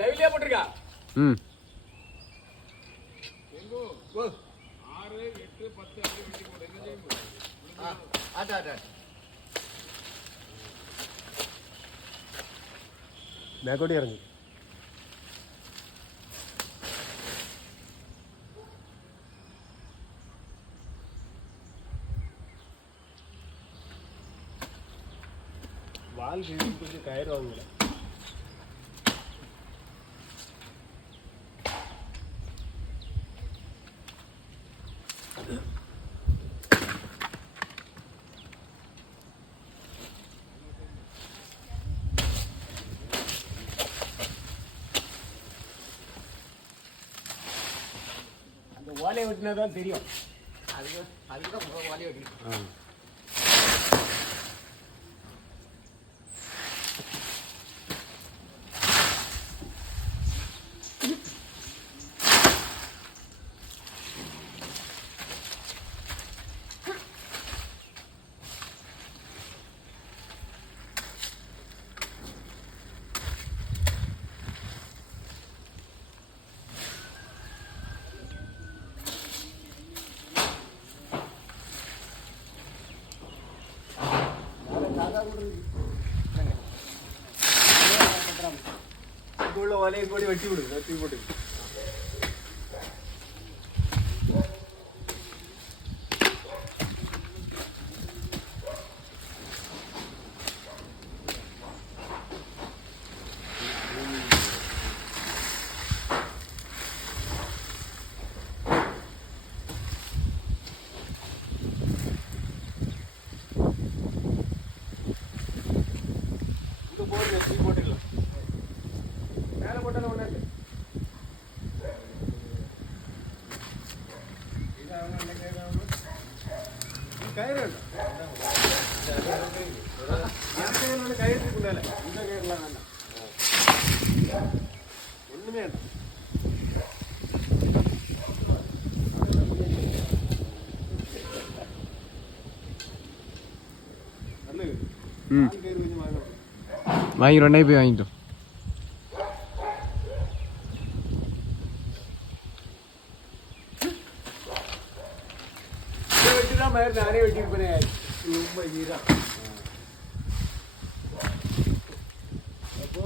லைவ்லயே போட்டுருக்கா. ம் 6, 8, 10 அப்படி வெட்டி போடு. என்ன செய்யும்? ஆட்டா. பேக்கோடி இறங்கு. வால் கொஞ்சம் கயிறு வாங்கல. அந்த ஓலையை வெட்டினாதான் தெரியும். அதுக்கு ஓலையை வெட்டி. உள்ள ஓலையை கூட வெட்டி விடு. வெட்டி போட்டு போட்டுக்கலாம். மேலே போட்டாலும் ஒன்றாது. கயிறு கயிறுக்கு மேலே இந்த கயிறுலாம் வேண்டாம். ஒன்றுமே வேண்டாம். நல்லது. கயிறு கொஞ்சம் வாங்கணும். வாங்கிட்டு போய் வாங்கிட்டோம். நானே வெட்டிருப்பேன். ரொம்ப ஈரா. அப்போ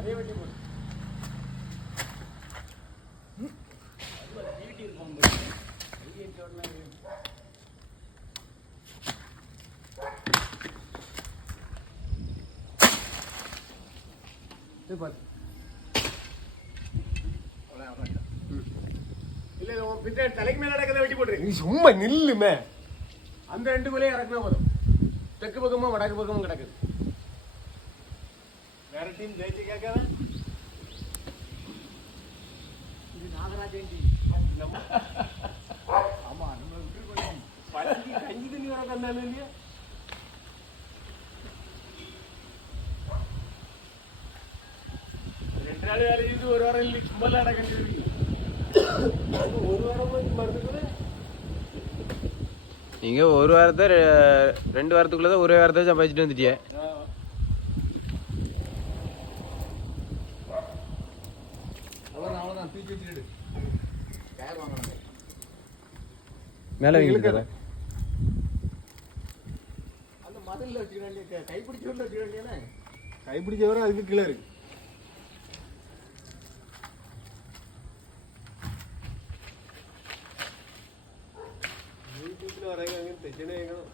அதே வெட்டி போடு. தலைக்கு மேல நடக்கிறத வெட்டி போட்டுரு. நீ சும்மா நில்லுமே. அந்த 2 குலையும் இறக்குனா போதும். தெற்கு பக்கமும் வடக்கு பக்கமும் கிடக்குது. வேற டீம் ஜெயிச்சு கேட்காத. இது நாகராஜன் டீம். ஆமா, நம்ம விட்டு பழகி கஞ்சி தண்ணி வர தந்தாலும் இல்லையா. ரெண்டு நாள் வேலை செய்து ஒரு வாரம் இல்லை. சும்மா நடக்க ஒரு வாரம் மருந்து. நீங்க ஒரு வாரத்தை 2 வாரத்துக்குள்ளதான் ஒரே வாரத்தை சம்பாதிச்சுட்டு வந்துட்டியே. மேல இழுக்கிற அந்த மதல்ல வச்சுக்க வேண்டிய கைப்பிடிச்சவரில் வச்சுக்க வேண்டியதானே. கைப்பிடிச்சவரை அதுக்கு கீழே இருக்கு. யூடியூப்ல வராங்க அங்கே பிரச்சனை கேட்கணும்.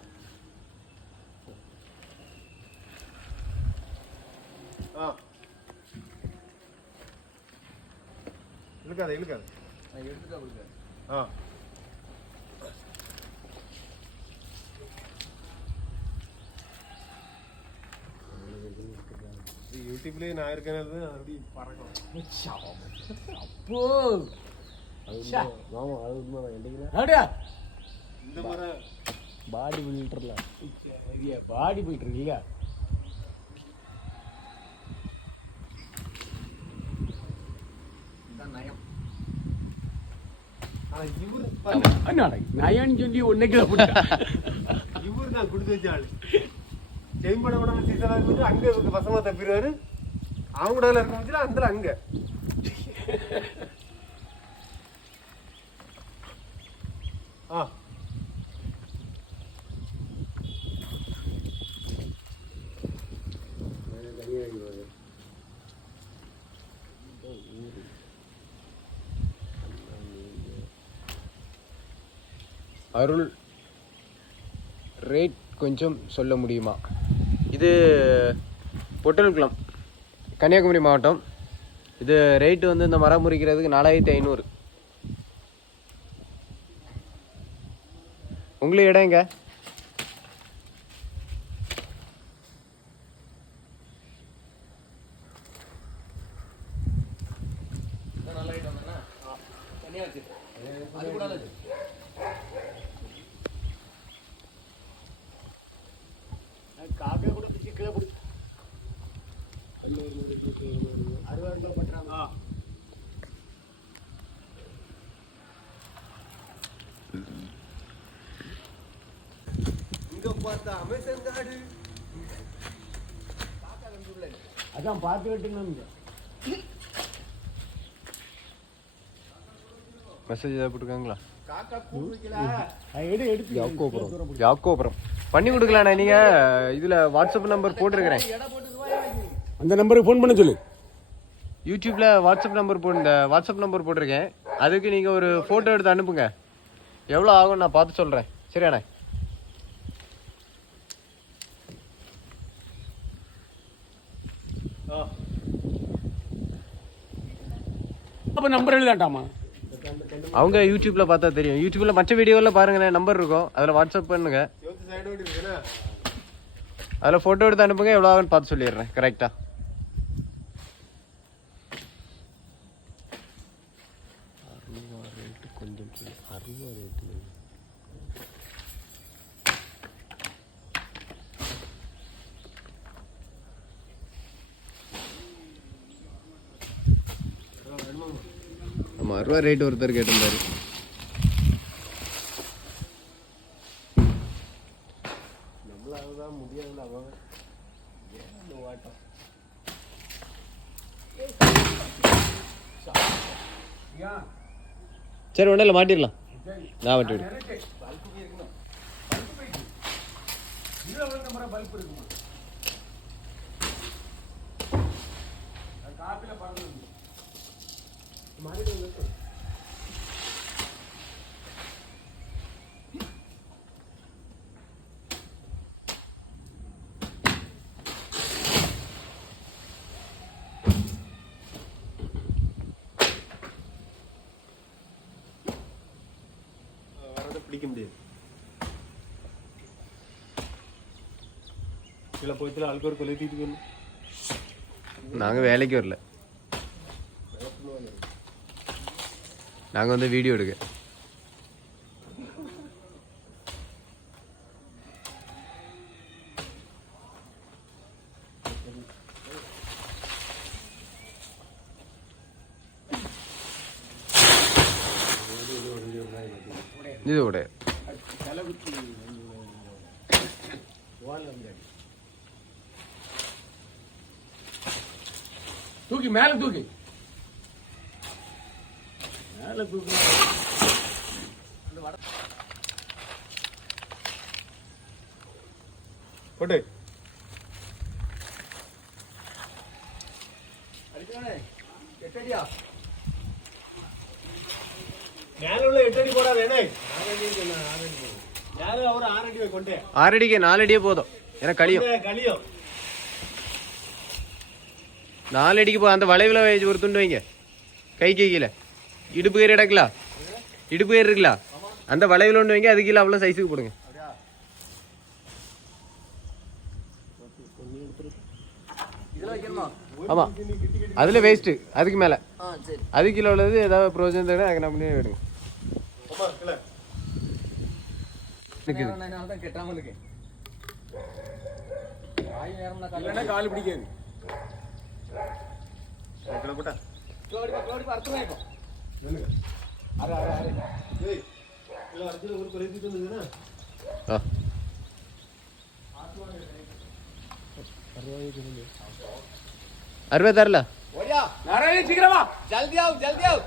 இழுக்காத எடுத்துட்டா கொடுக்க. யூடியூப்லயே நான் இருக்கிறது அப்படி பறக்கும். அப்போ ஆமா அது உண்மைதான். என்னைக்குன்னா அப்படியா இந்த மாதிரி பாடி பில்டர்ல பாடி பில்டர் இல்லையா? ஆனா இவரு அண்ணாடா நயன்னு சொல்லி ஒன்னைக்கு இவரு நான் கொடுத்து வச்ச ஆளு. செம்பட உடம்பு சீசனா இருந்து அங்க இவருக்கு பசமா தப்பிடுவாரு. அவங்க கூட இருக்க வச்சுல அந்த அங்க ஆ அருள் ரேட் கொஞ்சம் சொல்ல முடியுமா? இது பொட்டல்குளம், கன்னியாகுமரி மாவட்டம். இது ரேட்டு வந்து இந்த மரம் முறிக்கிறதுக்கு 4500. உங்களுக்கு இடம் எங்க? காப்பியை கூட பிடிச்சி கீழே பிடிச்சி 60 ரூபா பட்டுறாங்க. இங்க பார்த்தா அமேசான் காடு அதான் பார்த்து வெட்டுங்க. மெசேஜ் ஏதாவது போட்டுருக்காங்களா? காக்கா கூடு வைக்கல. எடுத்து யாக்கோபுரம் பண்ணி கொடுக்கலாண்ணே. நீங்கள் இதில் வாட்ஸ்அப் நம்பர் போட்டிருக்கிறேன். அந்த நம்பருக்கு ஃபோன் பண்ண சொல்லு. யூடியூப்பில் வாட்ஸ்அப் நம்பர் போட்டிருக்கேன். அதுக்கு நீங்கள் ஒரு ஃபோட்டோ எடுத்து அனுப்புங்க. எவ்வளோ ஆகும் நான் பார்த்து சொல்கிறேன். சரியாண்ணே? அப்போ நம்பர் எழுதாட்டாமா? அவங்க யூடியூப்பில் பார்த்தா தெரியும். யூடியூப்பில் மற்ற வீடியோவில் பாருங்கண்ணே, நம்பர் இருக்கும். அதில் வாட்ஸ்அப் பண்ணுங்க. அதில் ஃபோட்டோ எடுத்து அனுப்புங்க. எவ்வளோ ஆகுன்னு பார்த்து சொல்லிடுறேன் கரெக்டாக. கொஞ்சம் 60 ரேட்டு. ஆமாம் 60 ரேட்டு ஒருத்தர் கேட்டிருந்தாரு. நம்மளால முடியாது. அவன் வாட்டம் சரி ஒன்றும் இல்லை, மாட்டிடலாம். நான் மாட்டி விடு. பல்ப் இருக்குமா? காப்பில பறந்து பிடிக்க முடியாது. சில போயத்தில் ஆளுக்கு ஒரு கொலை தீட்டு போகணும். நாங்கள் வேலைக்கு வரல, நாங்கள் வந்து வீடியோ எடுக்க. இது கூட தூக்கி மேல தூக்கி மேல தூக்கி போட்டு மேல உள்ள 8 அடி போடாது. என்ன 6 அடி கொண்டே 6 அடிக்கு 4 அடியே போதும். ஏன்னா கழியும் களியும் 4 அடிக்கு போ. அந்த வளைவில் ஒரு துண்டு வைங்க, கை கீழே இடுப்பு கயிறு எடுக்கலாம், இடுப்பு கயிறு இருக்கலாம், அந்த வளைவில் ஒன்று வைங்க, அது கீழே அவ்வளோ சைஸுக்கு போடுங்க. இதுல வைக்கணுமா? ஆமாம் அதில் வேஸ்ட்டு அதுக்கு மேலே ஆ சரி அது கிலோ உள்ளது ஏதாவது ப்ரோஜனம் தேவை அதுக்கு நம்ம விடுங்க ஆமா இல்ல நான் தான் கெட்டாம இருக்கேன் ஆய் நேரம் நான் இல்லைன்னா கால் பிடிக்காது. கிலோ போட்டா கோடி அர்த்தமாயிருக்கும் நில்லுங்க. ஏய் கிலோ அரிசி ஒரு குறைத்து தந்துதுனா ஆ அறுபது தரல ஓடியா நாராயணன் சீக்கிரம் வா. ஜல்தி ஆவ்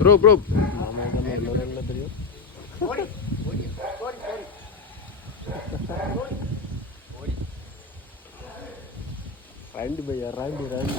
ப்ரோ ப்ரோ ஓடி ஓடி ரெண்டு பையா ரெண்டு ரெண்டு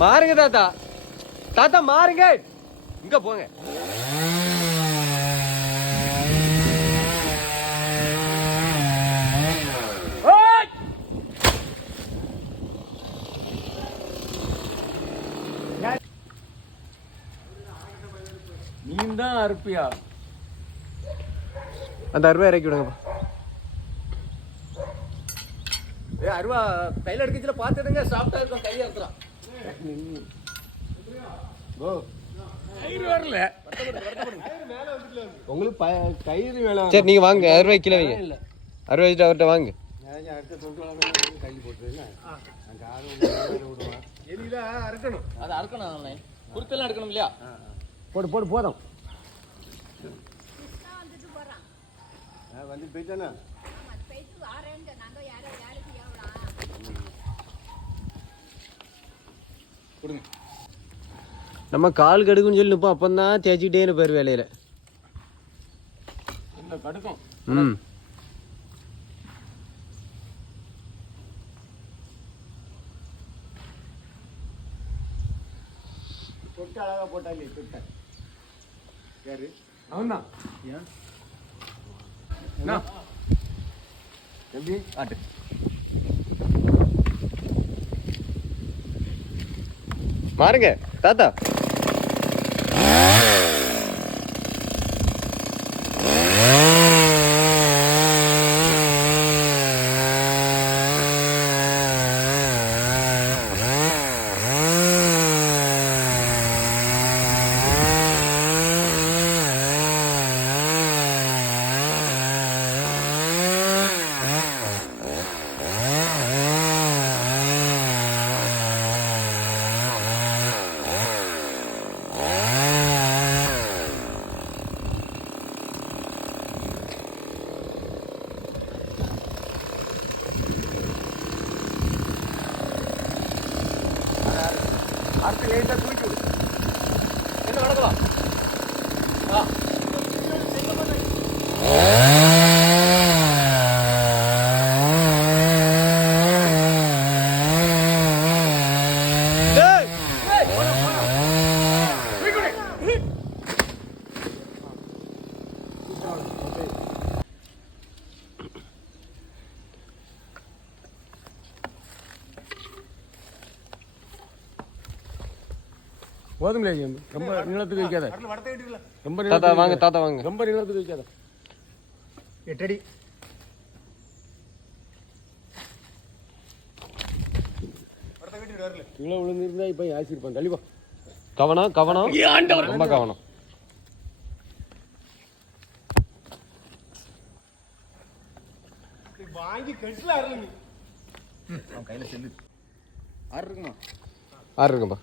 மாறுங்க தாத்தா தாத்தா மாறுங்க இங்க போங்க ஓய்! நீயும் தான் அறுப்பியா? அந்த அறுபது இறக்கி விடுங்கப்பா அருவா கையில எடுக்கச்சுல பாத்துடுங்க சாஃப்டா இருக்கும் கையை அறுத்துறான் போ கயிறு வரல. உங்களுக்கு கயிறு மேல சரி நீங்க வாங்க அறுபது கிலோ வைங்க அறுபது வச்சுட்டு அவர்கிட்ட வாங்க அடுத்த தொட்டு கையில் போட்டுருங்க அங்கே ஆறு விடுவான் எலியில அறுக்கணும் அதை அறுக்கணும் குருத்தெல்லாம் எடுக்கணும் இல்லையா போடு போடு போதும். வந்து போயிட்டானா நம்ம கால் கடுக்குன்னு சொல்லி நிற்போம் அப்பந்தான் தேய்ச்சிக்கிட்டே இருப்பார் வேலையில் இந்த கடுக்கும். ம் தொட்டு அழகா போட்டாலே தொட்ட யாரு அவன்தான். என்ன? எப்படி ஆட்டு மாறுங்க தாத்தா அடுத்து லேட்டா தூக்கி விடு என்ன நடக்கலாம் போதும் ரொம்ப நீளத்துக்கு வைக்காத. வடத்தை விட்டுல ரொம்ப தாத்தா நீளத்துக்கு வாங்க வைக்காத. தாத்தா வாங்க ரொம்ப நீளத்துக்கு வைக்காத. 8 அடி வடத்தை விட்டு வரல கீழே விழுந்திருந்தா இப்போ ஆசிருப்பான். தள்ளிப்பா. கவனம் கவனம் ரொம்ப கவனம் வாங்கி கட்டில அருளுங்க அவன் கையில செல்லு ஆறு இருக்குமா ஆறு இருக்கும்பா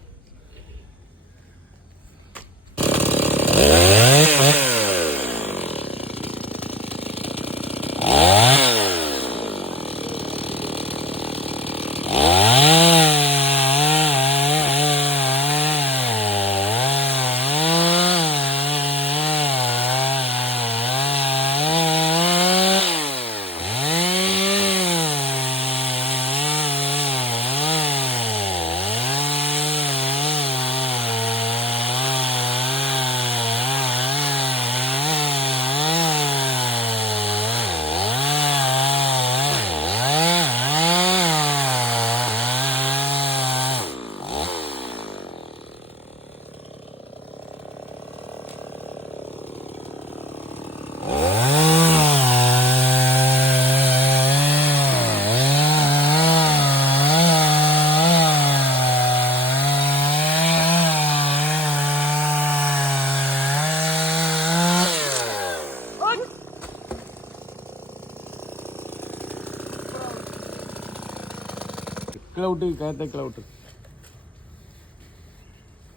கீழே விட்டு கயத்தை கீழே விட்டு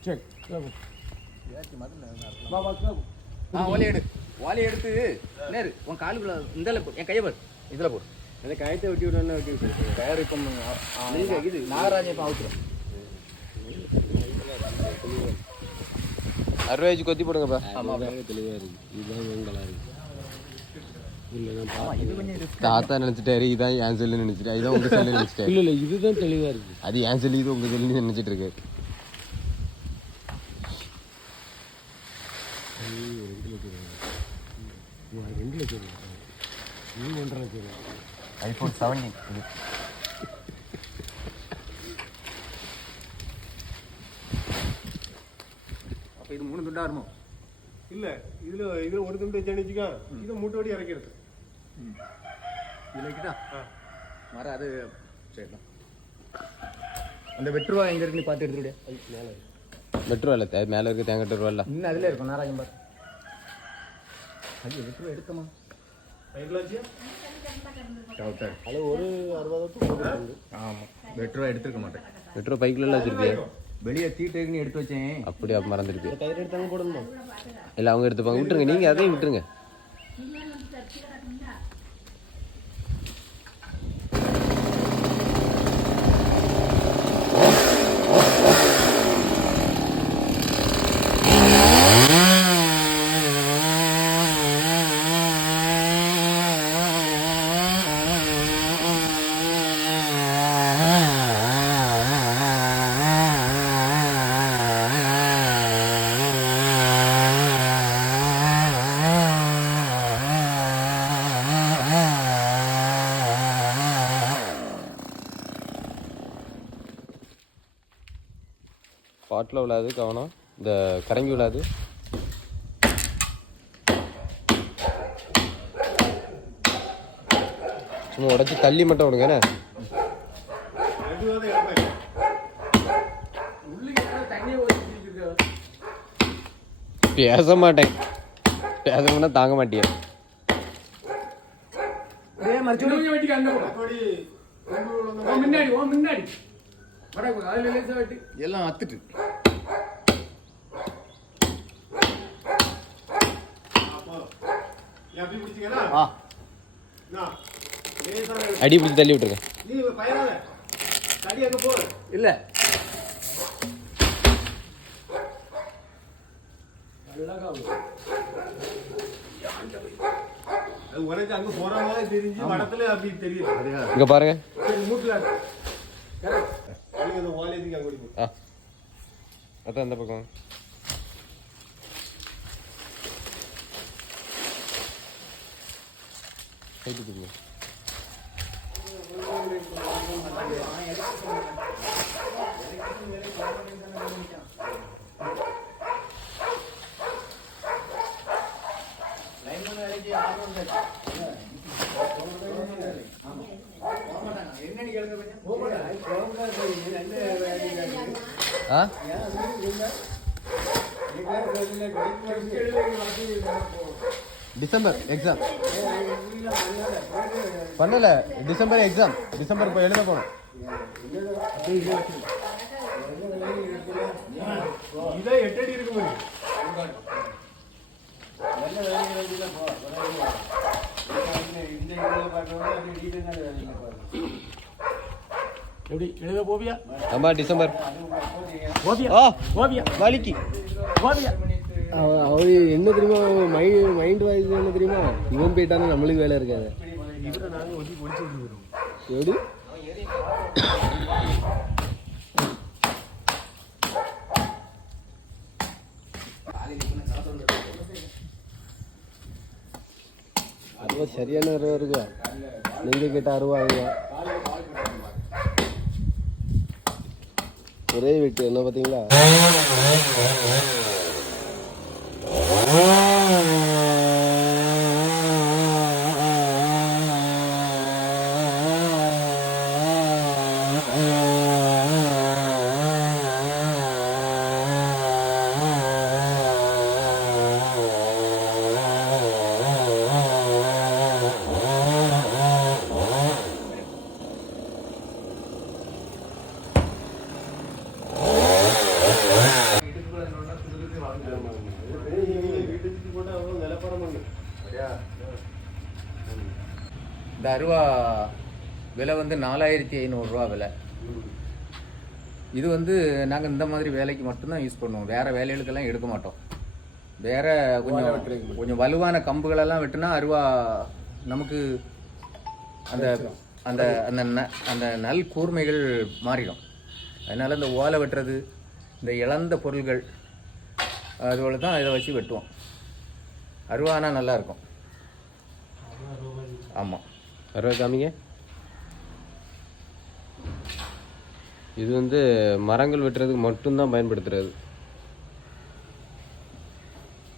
சரி கீழே போ. வா வா கீழே போ. ஓலையை எடுத்து நேரு உன் காலுக்குள்ள இந்த என் கையை பாரு இதில் போடு. அந்த கயத்தை வெட்டி விடணும் வெட்டி விட்டு டயர் இப்போ இது நாகராஜன் இப்போ அவுத்துறோம். அறுபது கொத்தி போடுங்கப்பா. தெளிவாக இருக்கு. இதுதான் வெங்கலா இருக்கு. இது கொஞ்சம் risk. தாத்தா நினைச்சிட்டாரு இதான் என் செல்லு நினைச்சிட்டு இதான் உங்க செல்லு நினைச்சிட்டாரு. இல்லை இல்லை இதுதான் தெளிவாக இருக்கு. அது என் செல்லு இது உங்க செல்லு நினைச்சிட்டு இருக்கு. iPhone 17 அப்போ இது 3 துண்டா வருமோ? இல்லை இதில் ஒரு துண்டு வச்சான்னு வச்சுக்கோ இதை மூட்டை வடி இறக்கிறது. இதில் வைக்கிட்டா மர அது சரிதான். அந்த வெட்டுருவா எங்கே இருக்கு நீ பார்த்து எடுத்துக்கிட்டே. வெட்டுருவா இல்லை மேலே இருக்க தேங்காய் ரூபா இல்லை. இன்னும் அதில் இருக்கும் நாராஜன் பார். அது வெட்டுருவா எடுக்கமா அது ஒரு 60 ஆமாம் வெட்டுருவா எடுத்துருக்க மாட்டேன். வெட்டுருவா பைக்குள்ள வச்சிருப்பியா? வெளியே தீட்டுக்குன்னு எடுத்து வச்சேன். அப்படியா மறந்துருக்கு. கயிறு எடுத்தாங்க போடணுமா? இல்லை அவங்க எடுத்துப்பாங்க. விட்டுருங்க நீங்கள் அதையும் விட்டுருங்க. பாட்டில் விழாது கவனம். இந்த கரங்கி விழாது. சும்மா உடச்சி தள்ளி மட்டும் விடுங்க. என்ன பேச மாட்டேன். பேசணும்னா தாங்க மாட்டியே. முன்னாடி அதில் லேசாக வெட்டி எல்லாம் அத்துட்டு அடி பிடிச்சி தள்ளி விட்டுருங்க. இல்லை அங்க போற மாதிரி தெரிஞ்சு வடத்துல அப்படி தெரியும். இங்க பாருங்க. அதான் அந்த பக்கம். டிசம்பர் எக்ஸாம் பண்ணல. December exam. டிசம்பர் இப்போ எழுத போகணும். இதான் 8 அடி இருக்கு பாரு. எப்படி எழுத போவியா? ஆமா டிசம்பர் ஓவியா ஓவியா வலிக்கு ஓவியா. அவரு என்ன தெரியுமா மைண்ட் வாய்ஸ் என்ன தெரியுமா? இவன் போயிட்டாலும் நம்மளுக்கு வேலை இருக்காது. எப்படி அருவா சரியான அருவா இருக்கா? நீங்க கேட்ட அருவா ஒரே வெட்டு என்ன பார்த்தீங்களா? வியாபாரம் பண்ணு. அப்படியா? இந்த அருவா விலை வந்து 4500 ரூபா விலை. இது வந்து நாங்கள் இந்த மாதிரி வேலைக்கு மட்டும்தான் யூஸ் பண்ணுவோம். வேற வேலைகளுக்கெல்லாம் எடுக்க மாட்டோம். வேற கொஞ்சம் வலுவான கம்புகளெல்லாம் வெட்டினா அருவா நமக்கு அந்த அந்த அந்த அந்த நல் கூர்மைகள் மாறிடும். அதனால இந்த ஓலை வெட்டுறது, இந்த இழந்த பொருள்கள் அதுபோல தான் இதை வச்சு வெட்டுவோம். அருவானா நல்லா இருக்கும். ஆமாம். அருவா காமிங்க. இது வந்து மரங்கள் வெட்டுறதுக்கு மட்டும்தான் பயன்படுத்துறது.